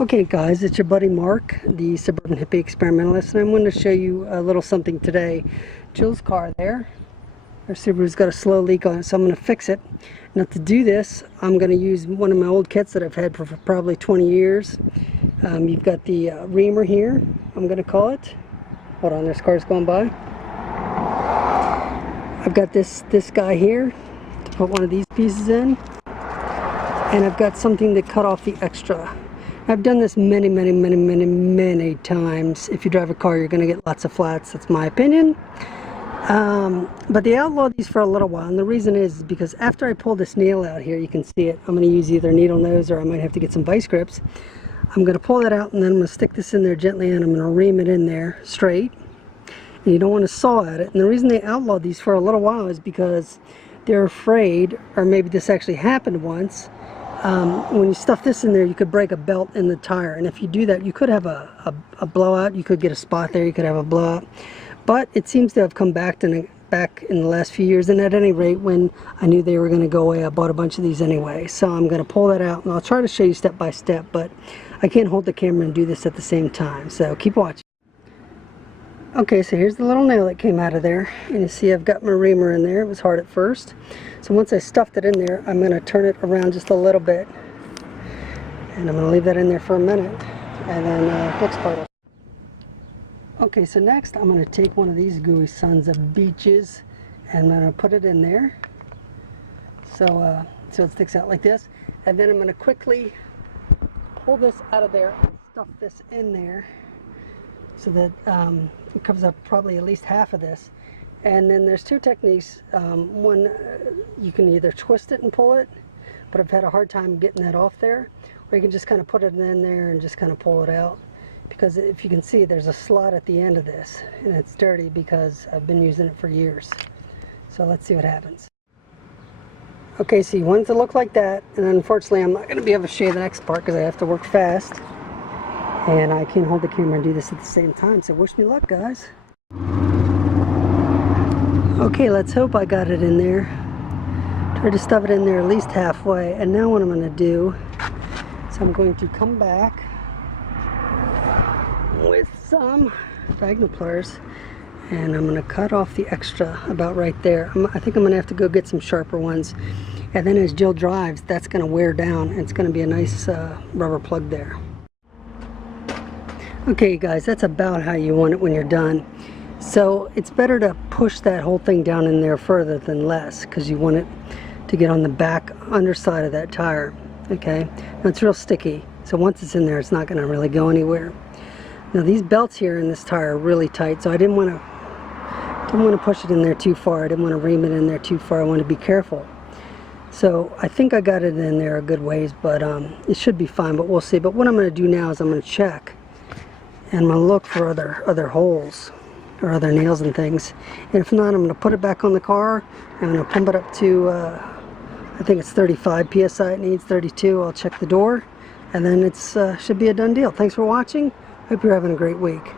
Okay guys, it's your buddy Mark, the Suburban Hippie Experimentalist, and I'm going to show you a little something today. Jill's car there, her Subaru's got a slow leak on it, so I'm going to fix it. Now to do this, I'm going to use one of my old kits that I've had for probably 20 years. You've got the reamer here, I'm going to call it. Hold on, there's cars going by. I've got this guy here to put one of these pieces in, and I've got something to cut off the extra. I've done this many times. If you drive a car, you're going to get lots of flats. That's my opinion. But they outlawed these for a little while, and the reason is because after I pull this nail out here, you can see it. I'm going to use either needle nose or I might have to get some vice grips. I'm going to pull that out, and then I'm going to stick this in there gently, and I'm going to ream it in there straight. And you don't want to saw at it. And the reason they outlawed these for a little while is because they're afraid, or maybe this actually happened once. When you stuff this in there, you could break a belt in the tire, and if you do that, you could have a blowout. You could get a spot there, you could have a blowout. But it seems to have come back in the last few years, and at any rate, when I knew they were going to go away, I bought a bunch of these anyway. So I'm going to pull that out, and I'll try to show you step by step, but I can't hold the camera and do this at the same time, so keep watching. Okay, so here's the little nail that came out of there, and you see I've got my reamer in there. It was hard at first, so once I stuffed it in there, I'm going to turn it around just a little bit, and I'm going to leave that in there for a minute, and then next part. Okay, so next I'm going to take one of these gooey sons of beaches, and I'm going to put it in there, so it sticks out like this, and then I'm going to quickly pull this out of there and stuff this in there, so that it comes up probably at least half of this. And then there's two techniques. One, you can either twist it and pull it, but I've had a hard time getting that off there, or you can just kind of put it in there and just kind of pull it out, because if you can see, there's a slot at the end of this, and it's dirty because I've been using it for years. So let's see what happens. Okay, so you want it to look like that, and unfortunately I'm not going to be able to show you the next part because I have to work fast. And I can't hold the camera and do this at the same time, so wish me luck, guys. Okay, let's hope I got it in there. Try to stuff it in there at least halfway. And now what I'm going to do is I'm going to come back with some diagonal pliers, and I'm going to cut off the extra about right there. I think I'm going to have to go get some sharper ones. And then as Jill drives, that's going to wear down, and it's going to be a nice rubber plug there. Okay guys, that's about how you want it when you're done. So it's better to push that whole thing down in there further than less, because you want it to get on the back underside of that tire. Okay, now it's real sticky, so once it's in there, it's not going to really go anywhere. Now these belts here in this tire are really tight, so I didn't want to push it in there too far. I didn't want to ream it in there too far. I wanted to be careful. So I think I got it in there a good ways, but it should be fine, but we'll see. But what I'm going to do now is I'm going to check, and I'm going to look for other holes or other nails and things. And if not, I'm going to put it back on the car. I'm going to pump it up to, I think it's 35 PSI. It needs 32. I'll check the door, and then it's should be a done deal. Thanks for watching. Hope you're having a great week.